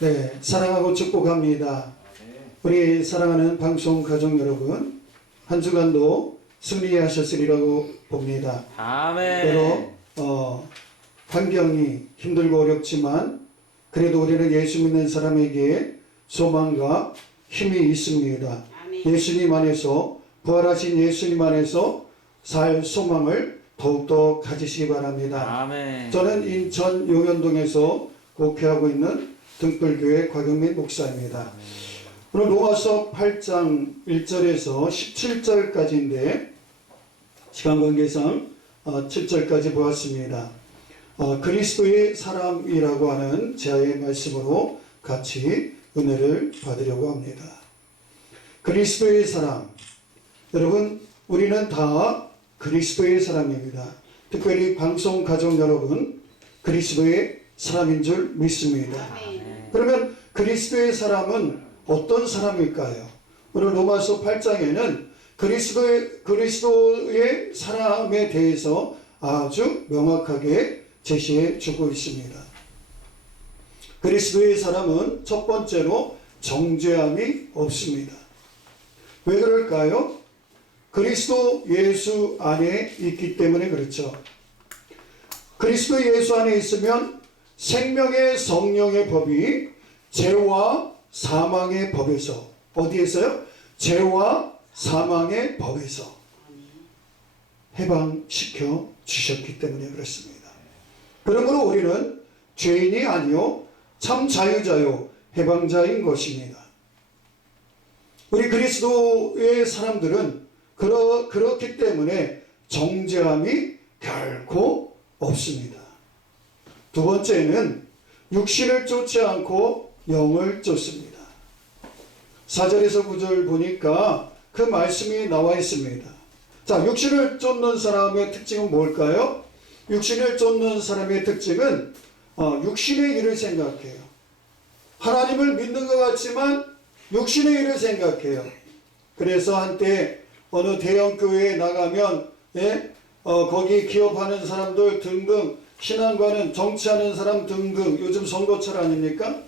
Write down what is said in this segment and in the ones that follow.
네, 사랑하고 축복합니다. 우리 사랑하는 방송 가족 여러분, 한 주간도 승리하셨으리라고 봅니다. 아멘. 때로 환경이 힘들고 어렵지만 그래도 우리는 예수 믿는 사람에게 소망과 힘이 있습니다. 예수님 안에서, 부활하신 예수님 안에서 살 소망을 더욱더 가지시기 바랍니다. 아멘. 저는 인천 용현동에서 목회하고 있는 등불교회 곽영민 목사입니다. 오늘 로마서 8장 1절에서 17절까지인데 시간 관계상 7절까지 보았습니다. 그리스도의 사람이라고 하는 제아의 말씀으로 같이 은혜를 받으려고 합니다. 그리스도의 사람, 여러분 우리는 다 그리스도의 사람입니다. 특별히 방송 가족 여러분 그리스도의 사람인 줄 믿습니다. 그러면 그리스도의 사람은 어떤 사람일까요? 오늘 로마서 8장에는 그리스도의 사람에 대해서 아주 명확하게 제시해 주고 있습니다. 그리스도의 사람은 첫 번째로 정죄함이 없습니다. 왜 그럴까요? 그리스도 예수 안에 있기 때문에 그렇죠. 그리스도 예수 안에 있으면 생명의 성령의 법이 죄와 사망의 법에서, 어디에서요? 죄와 사망의 법에서 해방시켜 주셨기 때문에 그렇습니다. 그러므로 우리는 죄인이 아니요 참 자유자요 해방자인 것입니다. 우리 그리스도의 사람들은 그렇기 때문에 정죄함이 결코 없습니다. 두 번째는 육신을 쫓지 않고 영을 쫓습니다. 4절에서 9절 보니까 그 말씀이 나와 있습니다. 자, 육신을 쫓는 사람의 특징은 뭘까요? 육신을 쫓는 사람의 특징은 육신의 일을 생각해요. 하나님을 믿는 것 같지만 육신의 일을 생각해요. 그래서 한때 어느 대형 교회에 나가면 거기 기업하는 사람들 등등, 신앙과는 정치하는 사람 등등, 요즘 선거철 아닙니까?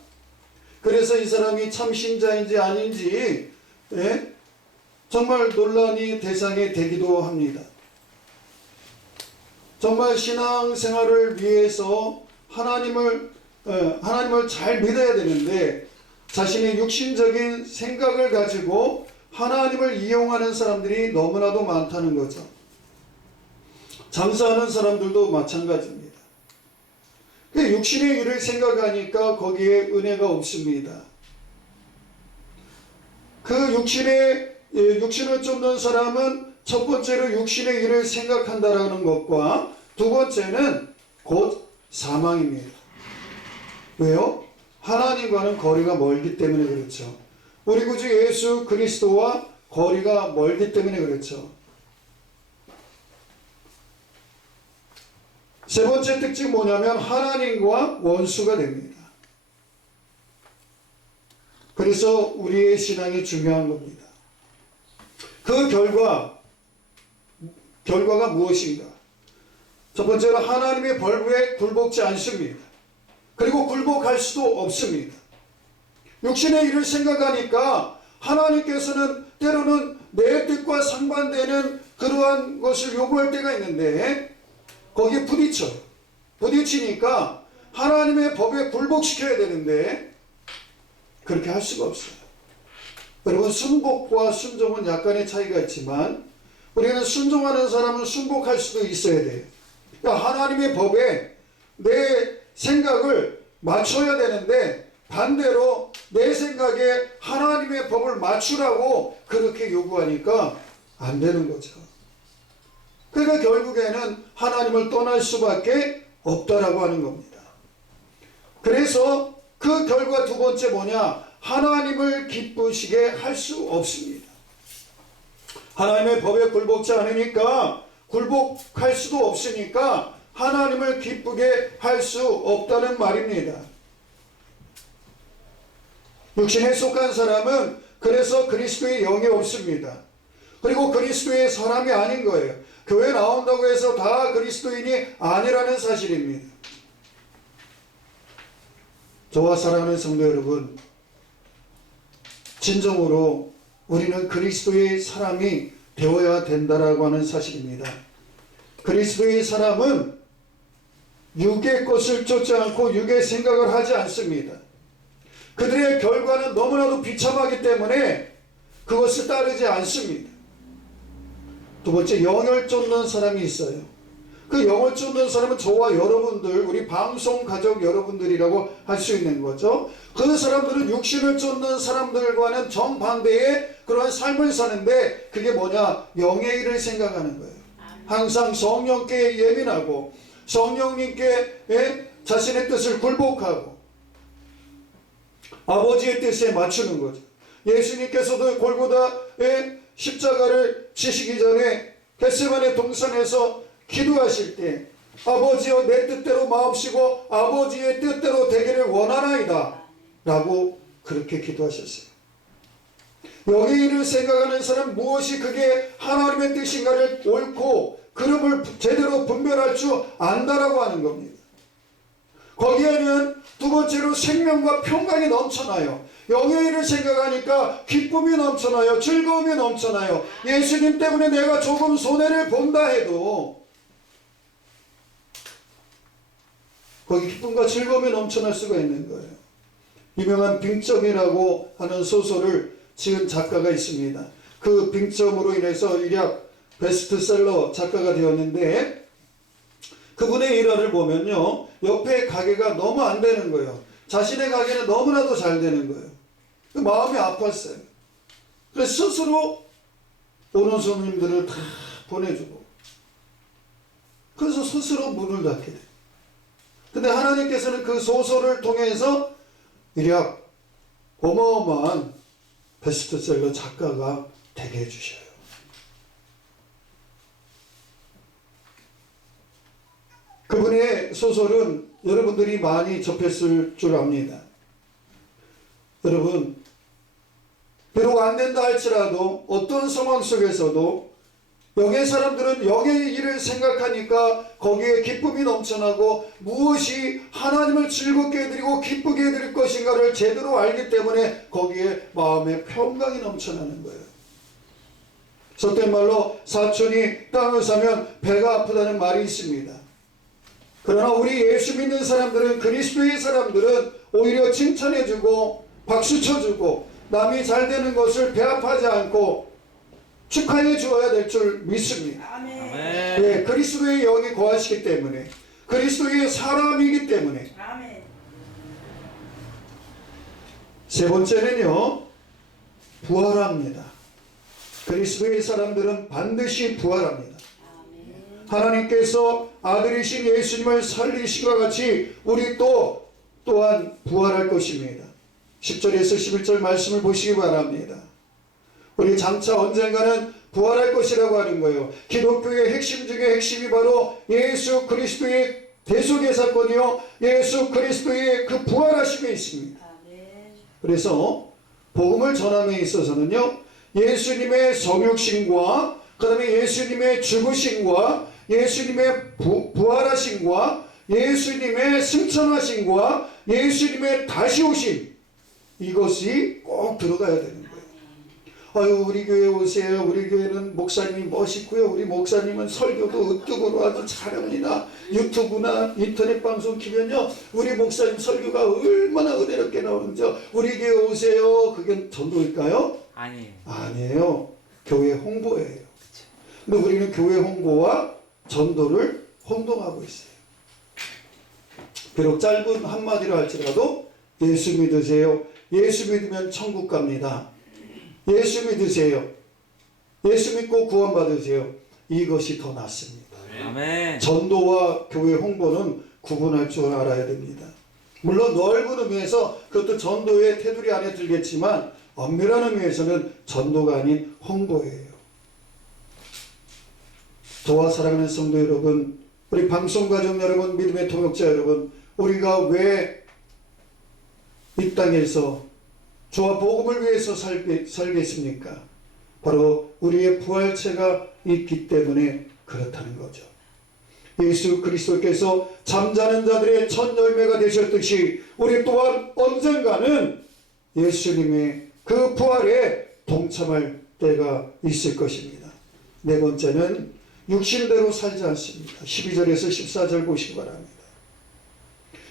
그래서 이 사람이 참 신자인지 아닌지 정말 논란이 대상이 되기도 합니다. 정말 신앙생활을 위해서 하나님을 잘 믿어야 되는데 자신의 육신적인 생각을 가지고 하나님을 이용하는 사람들이 너무나도 많다는 거죠. 장사하는 사람들도 마찬가지입니다. 육신의 일을 생각하니까 거기에 은혜가 없습니다. 그 육신을 쫓는 사람은 첫 번째로 육신의 일을 생각한다라는 것과 두 번째는 곧 사망입니다. 왜요? 하나님과는 거리가 멀기 때문에 그렇죠. 우리 구주 예수 그리스도와 거리가 멀기 때문에 그렇죠. 세 번째 특징 뭐냐면 하나님과 원수가 됩니다. 그래서 우리의 신앙이 중요한 겁니다. 그 결과가 무엇인가? 첫 번째로 하나님의 벌부에 굴복지 않습니다. 그리고 굴복할 수도 없습니다. 육신의 일을 생각하니까 하나님께서는 때로는 내 뜻과 상반되는 그러한 것을 요구할 때가 있는데 거기에 부딪혀요. 부딪히니까 하나님의 법에 굴복시켜야 되는데 그렇게 할 수가 없어요. 여러분 순복과 순종은 약간의 차이가 있지만 우리는 순종하는 사람은 순복할 수도 있어야 돼요. 그러니까 하나님의 법에 내 생각을 맞춰야 되는데 반대로 내 생각에 하나님의 법을 맞추라고 그렇게 요구하니까 안 되는 거죠. 그러니까 결국에는 하나님을 떠날 수밖에 없다라고 하는 겁니다. 그래서 그 결과 두 번째 뭐냐? 하나님을 기쁘시게 할 수 없습니다. 하나님의 법에 굴복지 않으니까 굴복할 수도 없으니까 하나님을 기쁘게 할 수 없다는 말입니다. 육신에 속한 사람은 그래서 그리스도의 영이 없습니다. 그리고 그리스도의 사람이 아닌 거예요. 교회 나온다고 해서 다 그리스도인이 아니라는 사실입니다. 저와 사랑하는 성도 여러분, 진정으로 우리는 그리스도의 사람이 되어야 된다라고 하는 사실입니다. 그리스도의 사람은 육의 것을 쫓지 않고 육의 생각을 하지 않습니다. 그들의 결과는 너무나도 비참하기 때문에 그것을 따르지 않습니다. 두 번째, 영을 쫓는 사람이 있어요. 그 영을 쫓는 사람은 저와 여러분들, 우리 방송 가족 여러분들이라고 할 수 있는 거죠. 그 사람들은 육신을 쫓는 사람들과는 정반대의 그러한 삶을 사는데, 그게 뭐냐? 영의 일을 생각하는 거예요. 항상 성령께 예민하고 성령님께 자신의 뜻을 굴복하고 아버지의 뜻에 맞추는 거죠. 예수님께서도 골고다의 십자가를 지시기 전에 겟세마네 동산에서 기도하실 때 아버지여 내 뜻대로 마옵시고 아버지의 뜻대로 되기를 원하나이다 라고 그렇게 기도하셨어요. 영의 일을 생각하는 사람, 무엇이 그게 하나님의 뜻인가를 옳고 그름을 제대로 분별할 줄 안다라고 하는 겁니다. 거기에는 두 번째로 생명과 평강이 넘쳐나요. 영의 일을 생각하니까 기쁨이 넘쳐나요. 즐거움이 넘쳐나요. 예수님 때문에 내가 조금 손해를 본다 해도 거기 기쁨과 즐거움이 넘쳐날 수가 있는 거예요. 유명한 빙점이라고 하는 소설을 지은 작가가 있습니다. 그 빙점으로 인해서 일약 베스트셀러 작가가 되었는데, 그분의 일화를 보면요, 옆에 가게가 너무 안 되는 거예요. 자신의 가게는 너무나도 잘 되는 거예요. 마음이 아팠어요. 그래서 스스로 오는 손님들을 다 보내주고, 그래서 스스로 문을 닫게 돼요. 근데 하나님께서는 그 소설을 통해서 일약 어마어마한 베스트셀러 작가가 되게 해주셔요. 그분의 소설은 여러분들이 많이 접했을 줄 압니다. 여러분, 비록 안 된다 할지라도 어떤 상황 속에서도 영의 사람들은 영의 일을 생각하니까 거기에 기쁨이 넘쳐나고 무엇이 하나님을 즐겁게 해드리고 기쁘게 해드릴 것인가를 제대로 알기 때문에 거기에 마음의 평강이 넘쳐나는 거예요. 속된 말로 사촌이 땅을 사면 배가 아프다는 말이 있습니다. 그러나 우리 예수 믿는 사람들은, 그리스도의 사람들은 오히려 칭찬해주고 박수 쳐주고 남이 잘 되는 것을 배합하지 않고 축하해 주어야 될 줄 믿습니다. 아멘. 네, 그리스도의 영이 거하시기 때문에, 그리스도의 사람이기 때문에. 아멘. 세 번째는요, 부활합니다. 그리스도의 사람들은 반드시 부활합니다. 아멘. 하나님께서 아들이신 예수님을 살리신과 같이 우리 또한 부활할 것입니다. 10절에서 11절 말씀을 보시기 바랍니다. 우리 장차 언젠가는 부활할 것이라고 하는 거예요. 기독교의 핵심 중에 핵심이 바로 예수 그리스도의 대속의 사건이요, 예수 그리스도의 그 부활하심에 있습니다. 그래서 복음을 전함에 있어서는요, 예수님의 성육신과 그 다음에 예수님의 죽으심과 예수님의 부활하심과 예수님의 승천하심과 예수님의 다시 오심, 이것이 꼭 들어가야 되는 거예요. 아유, 우리 교회 오세요. 우리 교회는 목사님이 멋있고요. 우리 목사님은 설교도 으뜸으로 아주 잘합니다. 유튜브나 인터넷 방송 키면요, 우리 목사님 설교가 얼마나 은혜롭게 나오는지. 우리 교회 오세요. 그게 전도일까요? 아니에요. 교회 홍보예요. 근데 우리는 교회 홍보와 전도를 혼동하고 있어요. 비록 짧은 한마디로 할지라도 예수 믿으세요. 예수 믿으면 천국 갑니다. 예수 믿으세요. 예수 믿고 구원받으세요. 이것이 더 낫습니다. 아멘. 전도와 교회 홍보는 구분할 줄 알아야 됩니다. 물론 넓은 의미에서 그것도 전도의 테두리 안에 들겠지만 엄밀한 의미에서는 전도가 아닌 홍보예요. 저와 사랑하는 성도 여러분, 우리 방송가족 여러분, 믿음의 통역자 여러분, 우리가 왜 이 땅에서 주와 복음을 위해서 살겠습니까? 바로 우리의 부활체가 있기 때문에 그렇다는 거죠. 예수 그리스도께서 잠자는 자들의 첫 열매가 되셨듯이 우리 또한 언젠가는 예수님의 그 부활에 동참할 때가 있을 것입니다. 네 번째는 육신대로 살지 않습니다. 12절에서 14절 보시기 바랍니다.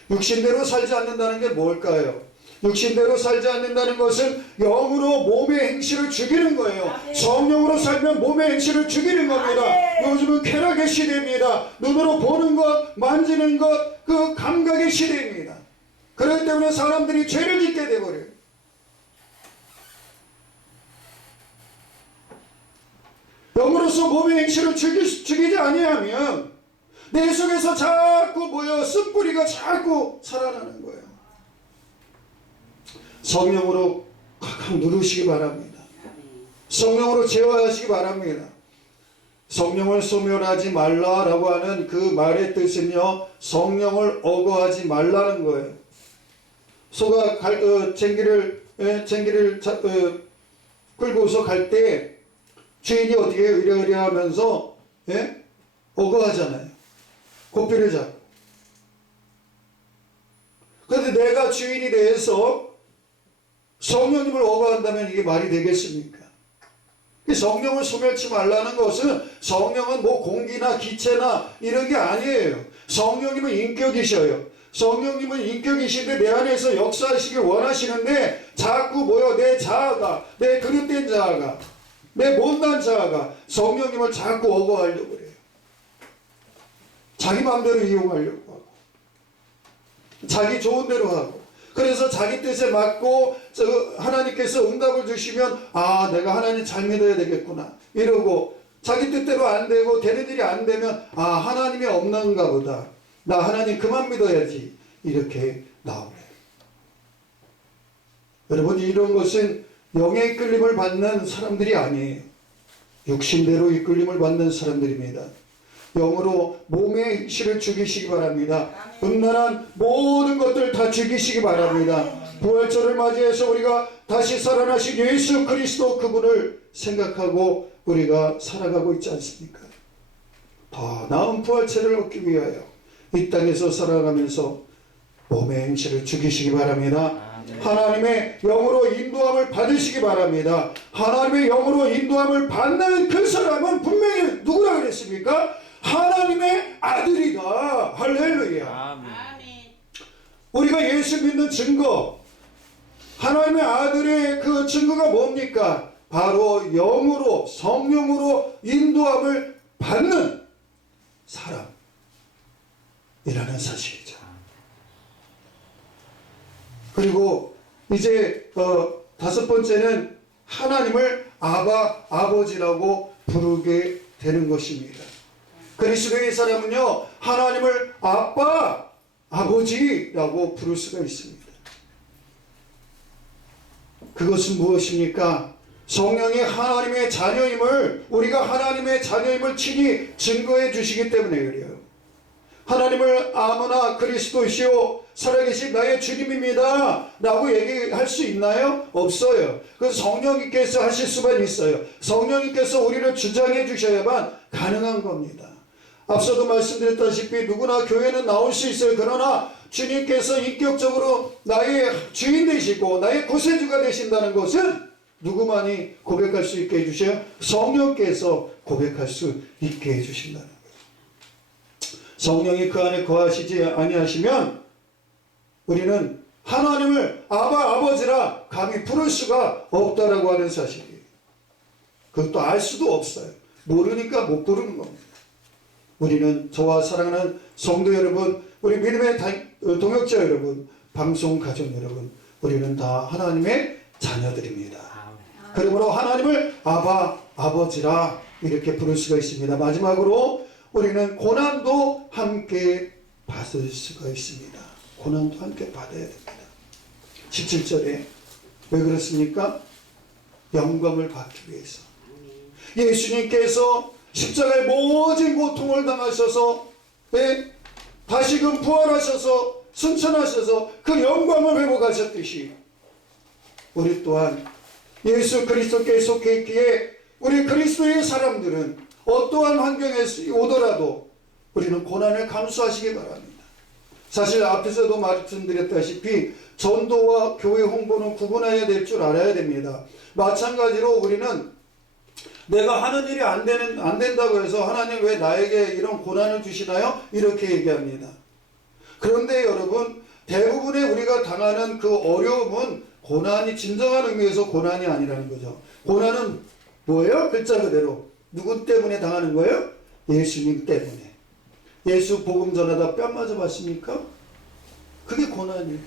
육신대로 살지 않는다는 게 뭘까요? 육신대로 살지 않는다는 것은 영으로 몸의 행실을 죽이는 거예요. 성령으로 살면 몸의 행실을 죽이는 겁니다. 요즘은 쾌락의 시대입니다. 눈으로 보는 것, 만지는 것, 그 감각의 시대입니다. 그렇기 때문에 사람들이 죄를 짓게 되어버려요. 영으로서 몸의 행실을 죽이지 아니하면 내 속에서 자꾸 쓴뿌리가 자꾸 살아나는 거예요. 성령으로 꽉꽉 누르시기 바랍니다. 성령으로 제어하시기 바랍니다. 성령을 소멸하지 말라라고 하는 그 말의 뜻은요, 성령을 억어하지 말라는 거예요. 소가 쟁기를 끌고서 갈 때 주인이 어떻게 의뢰의뢰 하면서 억어하잖아요. 고삐를 잡고. 그런데 내가 주인이 돼서 성령님을 억어한다면 이게 말이 되겠습니까? 성령을 소멸치 말라는 것은 성령은 뭐 공기나 기체나 이런 게 아니에요. 성령님은 인격이셔요. 성령님은 인격이신데 내 안에서 역사하시길 원하시는데 자꾸 내 자아가, 내 그릇된 자아가, 내 못난 자아가 성령님을 자꾸 억어하려고 그래요. 자기 마음대로 이용하려고 하고 자기 좋은 대로 하고, 그래서 자기 뜻에 맞고 하나님께서 응답을 주시면 내가 하나님 잘 믿어야 되겠구나 이러고, 자기 뜻대로 안 되고 되는 일이 안 되면 하나님이 없는가 보다, 나 하나님 그만 믿어야지, 이렇게 나오네요. 여러분, 이런 것은 영의 이끌림을 받는 사람들이 아니에요. 육신대로 이끌림을 받는 사람들입니다. 영으로 몸의 행실을 죽이시기 바랍니다. 음란한 모든 것들 다 죽이시기 바랍니다. 부활절을 맞이해서 우리가 다시 살아나신 예수 그리스도 그분을 생각하고 우리가 살아가고 있지 않습니까? 더 나은 부활체를 얻기 위하여 이 땅에서 살아가면서 몸의 행실을 죽이시기 바랍니다. 하나님의 영으로 인도함을 받으시기 바랍니다. 하나님의 영으로 인도함을 받는 그 사람은 분명히 누구라 그랬습니까? 하나님의 아들이다. 할렐루야. 아멘. 우리가 예수 믿는 증거, 하나님의 아들의 그 증거가 뭡니까? 바로 영으로, 성령으로 인도함을 받는 사람이라는 사실이죠. 그리고 이제 다섯 번째는 하나님을 아버지라고 부르게 되는 것입니다. 그리스도의 사람은요, 하나님을 아빠, 아버지라고 부를 수가 있습니다. 그것은 무엇입니까? 성령이 하나님의 자녀임을, 우리가 하나님의 자녀임을 친히 증거해 주시기 때문에 그래요. 하나님을 아무나 그리스도시요 살아계신 나의 주님입니다 라고 얘기할 수 있나요? 없어요. 그 성령님께서 하실 수만 있어요. 성령님께서 우리를 주장해 주셔야만 가능한 겁니다. 앞서도 말씀드렸다시피 누구나 교회는 나올 수 있어요. 그러나 주님께서 인격적으로 나의 주인 되시고 나의 구세주가 되신다는 것은 누구만이 고백할 수 있게 해주셔요? 성령께서 고백할 수 있게 해주신다는 거예요. 성령이 그 안에 거하시지 아니하시면 우리는 하나님을 아버지라 감히 부를 수가 없다라고 하는 사실이에요. 그것도 알 수도 없어요. 모르니까 못 부르는 겁니다. 우리는, 저와 사랑하는 성도 여러분, 우리 믿음의 동역자 여러분, 방송 가족 여러분, 우리는 다 하나님의 자녀들입니다. 그러므로 하나님을 아버지라 이렇게 부를 수가 있습니다. 마지막으로 우리는 고난도 함께 받을 수가 있습니다. 고난도 함께 받아야 됩니다. 17절에 왜 그렇습니까? 영광을 받기 위해서. 예수님께서 십자가의 모진 고통을 당하셔서 다시금 부활하셔서 승천하셔서 그 영광을 회복하셨듯이 우리 또한 예수 그리스도께 속해 있기에 우리 그리스도의 사람들은 어떠한 환경에 오더라도 우리는 고난을 감수하시기 바랍니다. 사실 앞에서도 말씀드렸다시피 전도와 교회 홍보는 구분해야 될 줄 알아야 됩니다. 마찬가지로 우리는 내가 하는 일이 안 된다고 해서 하나님 왜 나에게 이런 고난을 주시나요? 이렇게 얘기합니다. 그런데 여러분, 대부분의 우리가 당하는 그 어려움은 고난이 진정한 의미에서 고난이 아니라는 거죠. 고난은 뭐예요? 글자 그대로 누구 때문에 당하는 거예요? 예수님 때문에. 예수 복음 전하다 뺨 맞아 봤습니까? 그게 고난이에요.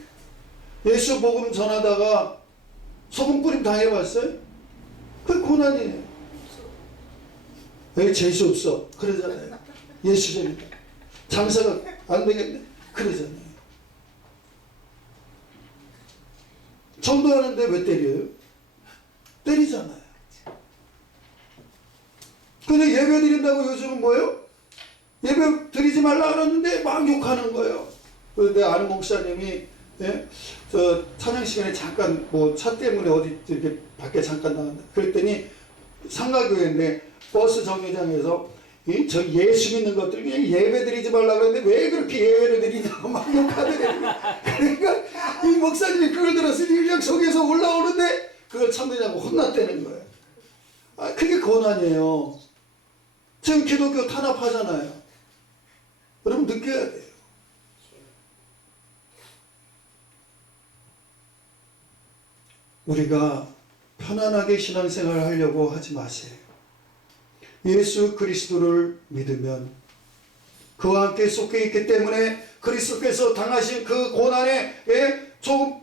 예수 복음 전하다가 소금 뿌림 당해봤어요? 그게 고난이에요. 왜 재수 없어? 그러잖아요. 예수전이다. 장사가 안 되겠네? 그러잖아요. 전도하는데 왜 때려요? 때리잖아요. 근데 예배 드린다고 요즘은 뭐예요? 예배 드리지 말라 그러는데 막 욕하는 거예요. 그런데 아는 목사님이 저 찬양 시간에 잠깐 뭐 차 때문에 어디 이렇게 밖에 잠깐 나간다. 그랬더니 상가교회인데 버스 정류장에서 저 예수 믿는 것들 그냥 예배 드리지 말라 그랬는데 왜 그렇게 예배를 드리냐고 막 욕하더래요. 그러니까 이 목사님이 그걸 들었으니 인력 속에서 올라오는데 그걸 참느냐고 혼났다는 거예요. 아, 그게 고난이에요. 지금 기독교 탄압하잖아요. 여러분 느껴야 돼요. 우리가 편안하게 신앙생활을 하려고 하지 마세요. 예수 그리스도를 믿으면 그와 함께 속해 있기 때문에 그리스도께서 당하신 그 고난에 조금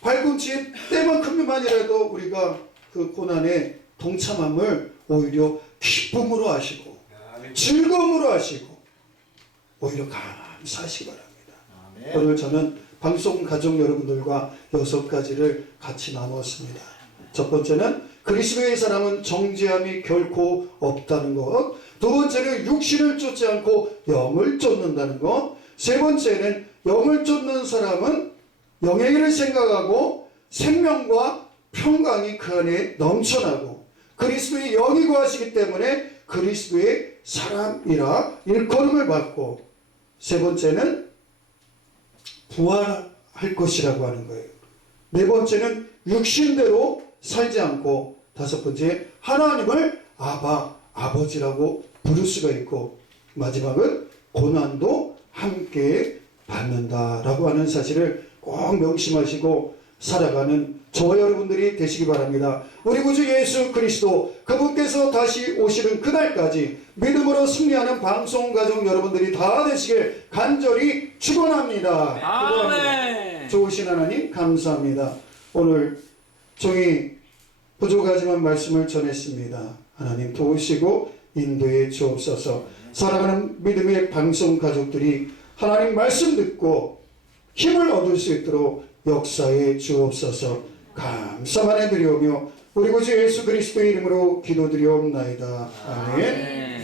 발꿈치의 때만큼만이라도 우리가 그 고난에 동참함을 오히려 기쁨으로 하시고 즐거움으로 하시고 오히려 감사하시기 바랍니다. 오늘 저는 방송 가족 여러분들과 6가지를 같이 나누었습니다. 첫 번째는 그리스도의 사람은 정죄함이 결코 없다는 것. 두 번째는 육신을 쫓지 않고 영을 쫓는다는 것. 세 번째는 영을 쫓는 사람은 영의 일을 생각하고 생명과 평강이 그 안에 넘쳐나고 그리스도의 영이 거하시기 때문에 그리스도의 사람이라 일컬음을 받고, 세 번째는 부활할 것이라고 하는 거예요. 네 번째는 육신대로 살지 않고, 다섯 번째 하나님을 아바, 아버지라고 부를 수가 있고, 마지막은 고난도 함께 받는다라고 하는 사실을 꼭 명심하시고 살아가는 저와 여러분들이 되시기 바랍니다. 우리 구주 예수 그리스도 그분께서 다시 오시는 그날까지 믿음으로 승리하는 방송가족 여러분들이 다 되시길 간절히 축원합니다. 아멘. 좋으신 하나님 감사합니다. 오늘 종이 부족하지만 말씀을 전했습니다. 하나님 도우시고 인도해 주옵소서. 사랑하는 믿음의 방송가족들이 하나님 말씀 듣고 힘을 얻을 수 있도록 역사해 주옵소서. 감사만 해드리오며 우리 구주 예수 그리스도의 이름으로 기도드리옵나이다. 아멘.